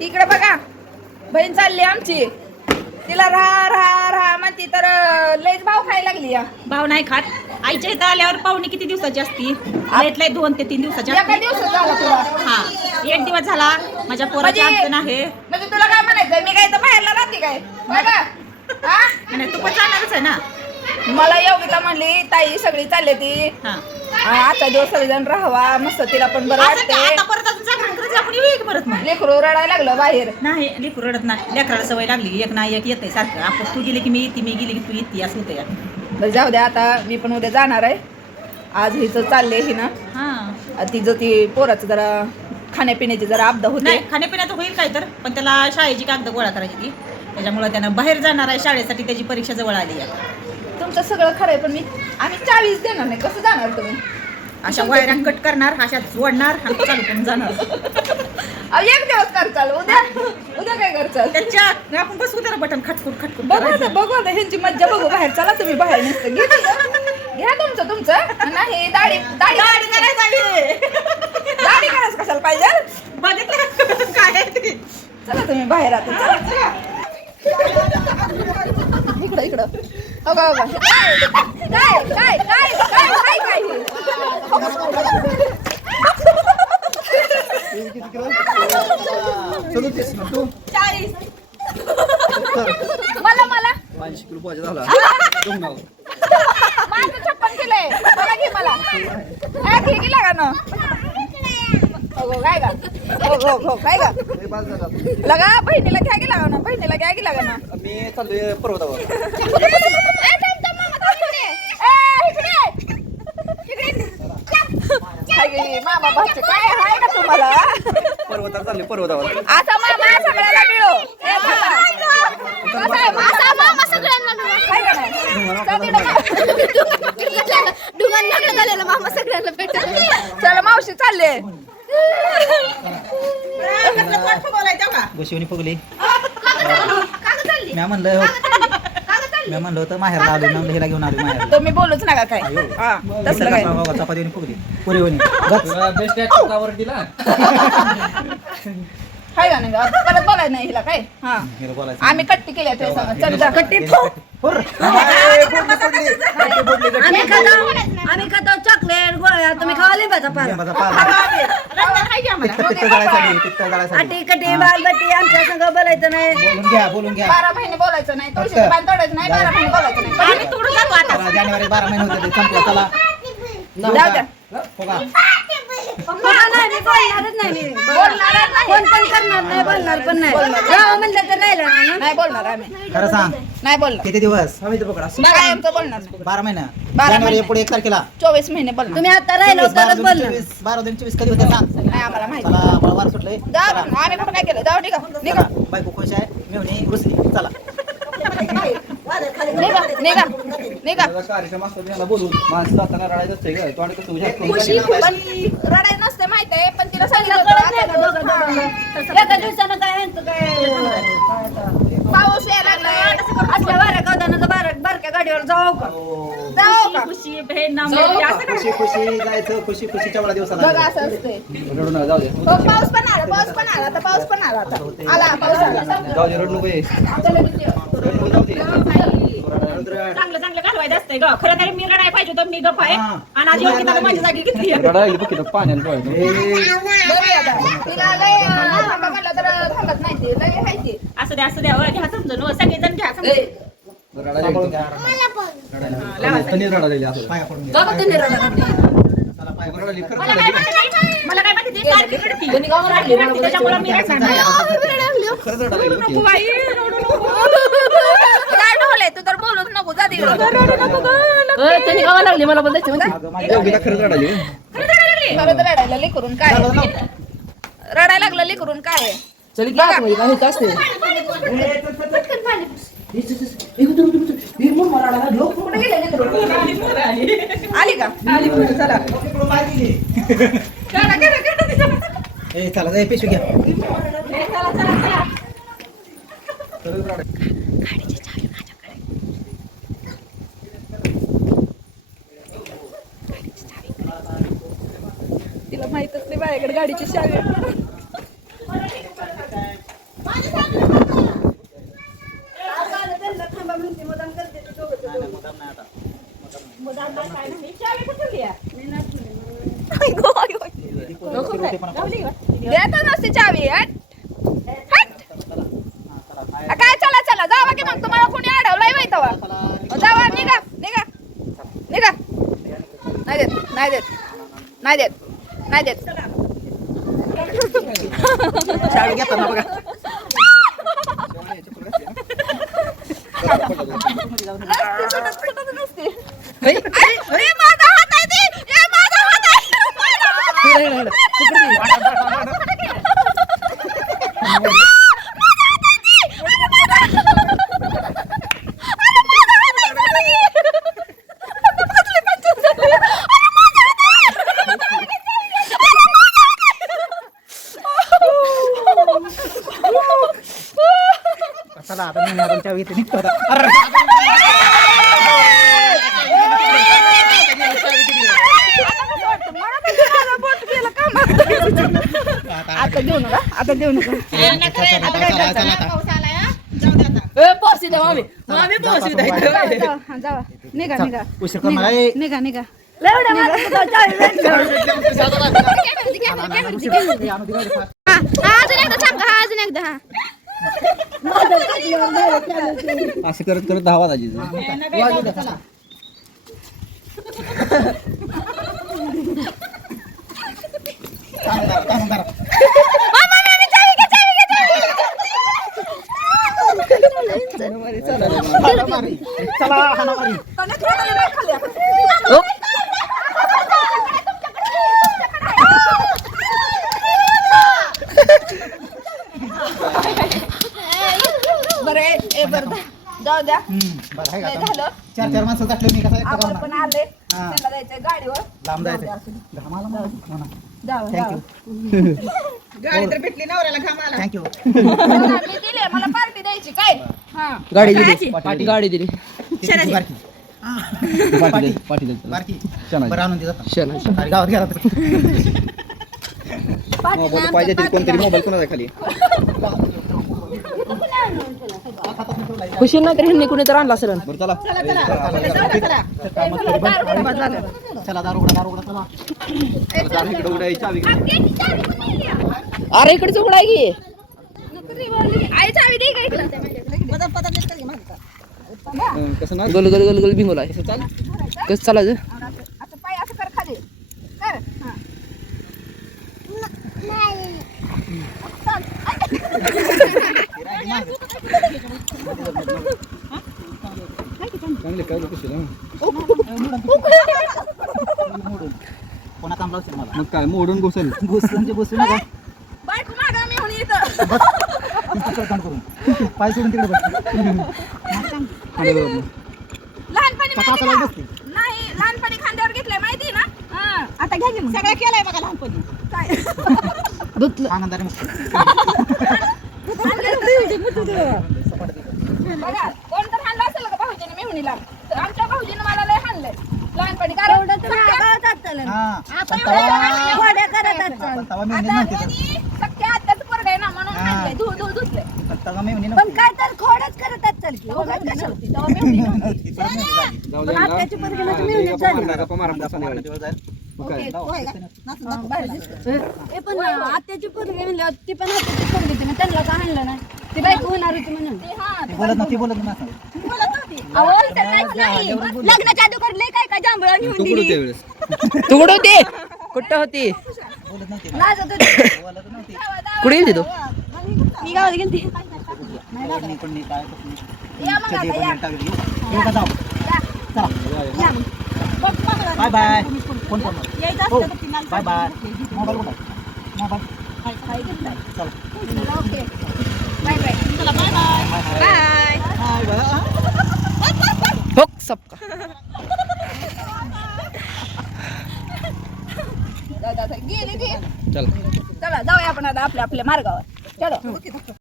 तिकडे बघा. बहीण चालली आमची. तिला राहा राहा राहा म्हणती तर लयच भाव खायला लागली या. भाव नाही खात. आईच्या इथं आल्यावर पाहुणे किती दिवसाची असती? लेट लय दोन ते तीन दिवसाची एका असते. दिवसात झाला तुला. हा. एक दिवस झाला. माझ्या पोराची म्हणजे अडचण आहे. म्हणजे तुला काय म्हणायचं मी काय तर बाहेरला राहते काय? बघा. हा आणि तू पण जाणारच आहे ना. मला योगिता म्हणली ताई सगळी चालली ती. हा. आजचा दिवस सगळेजण राहावा मस्त तिला पण बरं असं वाटते परत अजून जागरण करायचं आपण येऊ की परत मग. लेकरू रडायला लागलं बाहेर. नाही लेकरू रडत नाही. लेकराला सवय लागली एक नाही एक येते सारखं. आपण तू गेली की मी येते मी गेली की तू येते असं होतं या बरं जाऊ द्या आता मी पण उद्या जाणार आहे. आज हिचं चाललंय हिनं. हा. आ, तिचं ती पोराचं जरा खाण्यापिण्याची जरा आपदा होते. नाही खाण्यापिण्याचं होईल काय तर पण त्याला शाळेची कागद गोळा करायची ती. त्याच्यामुळे त्यानं बाहेर जाणार आहे शाळेसाठी त्याची परीक्षा जवळ आली आहे. तुमचं सगळं खरं आहे पण मी आम्ही चाळीस देणार नाही. कसं जाणार तुम्ही? अशा वायऱ्या कट करणार अशा जोडणार आणि चालू करून जाणार. अहो, एक दिवस कर चाल. उद्या उद्या काय कर चाल? त्याच्या आपण बसू त्याला बटन खटकून खटकून बघू आता. बघू आता ह्यांची मज्जा बघू बाहेर. चला तुम्ही बाहेर नसतं घ्या तिथं. घ्या तुमचं तुमचं. नाही दाढी दाढी गाडी करायचं. आहे. दाढी करायचं कशाला पाहिजे? बघितलं का? काय आहे ते? चला तुम्ही बाहेर आता चला इकडं इकडं का हो का काय काय काय काय काय काय? सदोतीस ना तू चाळीस मला मला ऐंशी किलो पाहिजे झाला माझं छप्पन किलो आहे मला घे मला काय घे गेला का ना हो, काय का हो हो काय का. लगा बहिणीला घ्या गेला का ना बहिणीला घ्या गेला का ना मी चाललोय पर्वतावर ए, थांब, थांब, मामा, थांब इकडे. ए, इकडे. इकडे. काय काय आहे का तुम्हाला? पर्वतावर चाललोय पर्वतावर. असा मामा सगळ्याला मिळो. ए, थांबा. कसा आहे, असा मामा सगळ्यांना मिळो. काय. मामा भेटत चला मावशी चालले? गोशिवणी फुगली. मी म्हणलं मी म्हणलं होतं माहेरला आलो मी म्हणलं हिला घेऊन आलो माहेरला. तुम्ही बोलूच नका काय. हा तसलं काय. चपातीवणी फुगली पुरीवणी बेस्ट ऍक्टर दिला काय का नाही गं? परत बोलायचं नाही हिला काय? हा. हिला बोलायचं आम्ही कट्टी केली आहे तुझ्या संग. चल जा. आम्ही खातो आम्ही खातो. चॉकलेट गोळ्या. तुम्ही खावा लिंबाचा पाला. लिंबाचा पाला. की आम्हाला? पित्त पित्त आटी कटी बालबट्टी आमच्या संग बोलायचं नाही. बोलून घ्या बोलून घ्या. बारा महिने बोलायचं नाही. तुळशीचं पान तोडायचं नाही बारा महिने बोलायचं नाही. आम्ही आता. चला, जानेवारी बारा महिने होते ते संपलं. चला. जाऊ द्या. फुगा. बोलणार नाही मी बोलणारच नाही मी बोलणारच नाही. कोण पण करणार नाही बोलणार पण नाही. राहा म्हणलं तर राहिलं ना नाही बोलणार आम्ही. खरं सांग. नाही बोलणार. किती दिवस? कायमचं बोलणार नाही. बारा महिना. बारा जानेवारी महिने. पुढे एक तारखेला. चोवीस महिने बोलणार. तुम्ही आता राहिलो चोवीस, बारा तरच दोन बोलणार. चोवीस बारा दोन चोवीस कधी होते सांग. नाही आम्हाला माहिती. चला मला वार सुटलंय. जाऊ चला. ना, आम्ही कुठं काय केलं? जाऊ निघा. निघा. बायको खुश आहे. मेवणी घुसली. चला. कार्यक्रम असतो मी याला बोलून माणसं जाताना रडायचं असते ग. तोंड कसं पण रडाय नसते माहीत आहे पण तिला सांगितलं का? एका दिवसानं काय ह्यांचं काय? पाऊस यायला लागलाय असल्या बारा कवदानाचं बारा बारक्या गाडीवर जाऊ का? जाऊ का? खुशी बहीण नामदेवी असं करा. खुशी खुशी जायचं. खुशी खुशी चवळा दिवसाला बघा असं असते रडू नका जाऊ दे. पाऊस पण आला पाऊस पण आला आता पाऊस पण आला आता. आला पाऊस आला. जाऊ दे रडू नको. जाऊ दे. चांगलं चांगलं घालवायचं असतंय ग खरं तरी मी रडाय पाहिजे होतं मी गप आहे हा. आणि आज योगिताला माझ्या जागी घेतली रडायला बघ पाण्याला डोळ्यात ए, बघूया आता. तिला लय अं, थांबा म्हणलं तर थांबत नाही ती लय आहे ती असं द्या असं द्या हो, घ्या समजून हो, सगळेजण घ्या समजून रडायला असं पाया पडून चला, पाया पडून मला काय माहिती मला काय माहिती ती सारखी रडती. सारखी रडती, त्याच्यामुळं मी रडणार नाही. खरंच रडायला बघ नको बाई, रडू नको. काय ढोले तू तर तिकडं त्यांनी गावा लागली मला बोलायचं खरं. परत रडायला लेकरून काय? रडायला लागलं लेकरून काय? आहे? कुठं गेले लेकरून? आली का? चला, करा, करा, करा. ए, चला पिशवी घ्या. तर माहितच नाही माझ्याकडे गाडीची शाळे चावी काय चला चला जावा की मग तुम्हाला कोणी अडवलाय माहीत जावा निघा निघा निघा नाही देत नाही देत नाही देत. नाही देत चावी घेताना बघा नसती, सुटत- सुटत नसती. ए, ए, माझा हात आहे ते. ए, माझा हात आहे. माझा हात आहे. चला आता चावी इथे निघतो आता. अरे. आता देऊ नका. आता देऊ नका ए, पोहोचली द्या मामी. मामी पोहोचली द्या इथं. जावा, जावा, हा, जावा. निघा निघा. उशीर कर मला ए. निघा निघा. एवढ्या माणसाचं चावी भेटलं. हा हा, अजून एकदा सांगा हा अजून एकदा हा असं करत करत दहा वाजायची चला. थांब जरा, थांब जरा. चला हाणामारी. बरं ए, ए बरं जाऊ द्या. हम्म, बरं आहे का लय आता? झालं. चार चार माणसं टाकले मी कसं एकटा आपण? पण आले. हा. त्यांना जायचंय गाडीवर. लांब जायचं घामाला मला. हो ना. जाऊ थँक्यू गाडी तर भेटली नवऱ्याला घामाला. थँक्यू मी दिले मला पार्टी द्यायची. काय? हा. गाडी दिली. दिली गाडी दिली. किती बारकी. पाठी पाठी बारकी. छान बरं आणून दे जाता. क्षण अरे गावात गेला तर मोबाईल पाहिजे तरी कोणतरी मोबाईल कोणाचा खाली? खुशी नाही तर ह्यांनी कुणी तर आणला असेल. अरे इकडे उघडा की. आई चावी दे का इकडं. कसं ना गल गल गल गल बिंगोला कसं चालायचं असं पाय असं कर खाली कर हा चांगले काय कशी ना कोणा काम लावशील मला मग काय मोडून घुसल. घुस म्हणजे घुसू नका. बायको मागा मी म्हणून इथं. तिकडे तोंड करून. पाय सोडून तिकडे बस. लहानपणी. नाही लहानपणी खांद्यावर घेतलंय माहिती ना? हा आता घ्या. सगळं केलंय बघा लहानपणी. काय? धुतलं आनंदाने बघा कोण तर हाणलं असेल का भाऊजीने मेहुणीला? तर आमच्या भाऊजीने मला लय हाणलंय. लहानपणी कारण सख्या- हा. आता मी सख्या आत्याचं पोरगं आहे ना म्हणून हा. हाणलंय. धू धू धुतलंय. तवा मी म्हणे पण काय तर खोडच करत चल की. उगाच कशा होती तेव्हा मेहुणी नव्हती. जाऊ द्या ना. गप्पा मारा, गप्पा मारा, गप्पा मारा. मग काय? हा, बाहेर दिसतं. ए, पण आत्याची पोरगी म्हणल्यावर ती पण आत्याची पोरगी होती त्यांना का हाणलं नाही? ती बायको होणार होती म्हणून. ती बोलत नव्हती बोलत नव्हती अहो, इथं काहीच नाही. लग्नाच्या आधी करले काय काय जांभळं नेऊन दिली. त्यावेळेस तू कुठं होती? कुठं होती? बोलत नव्हती. लाजत होती. बोलत नव्हती. कुठे गेली तू? मी गावात गेलती कोणी कोणी काय कसं या मग चड्डी आता, या. वगैरे टाकली. येऊ. का जाऊ. चला. या. मग. Bye bye. फोन करणार हो. Bye bye. मोबाईल कुठं? मोबाईल चला okay. Bye bye bye bye bye सबका चला चला जाऊया आपण आता आपल्या आपल्या मार्गावर. चलो.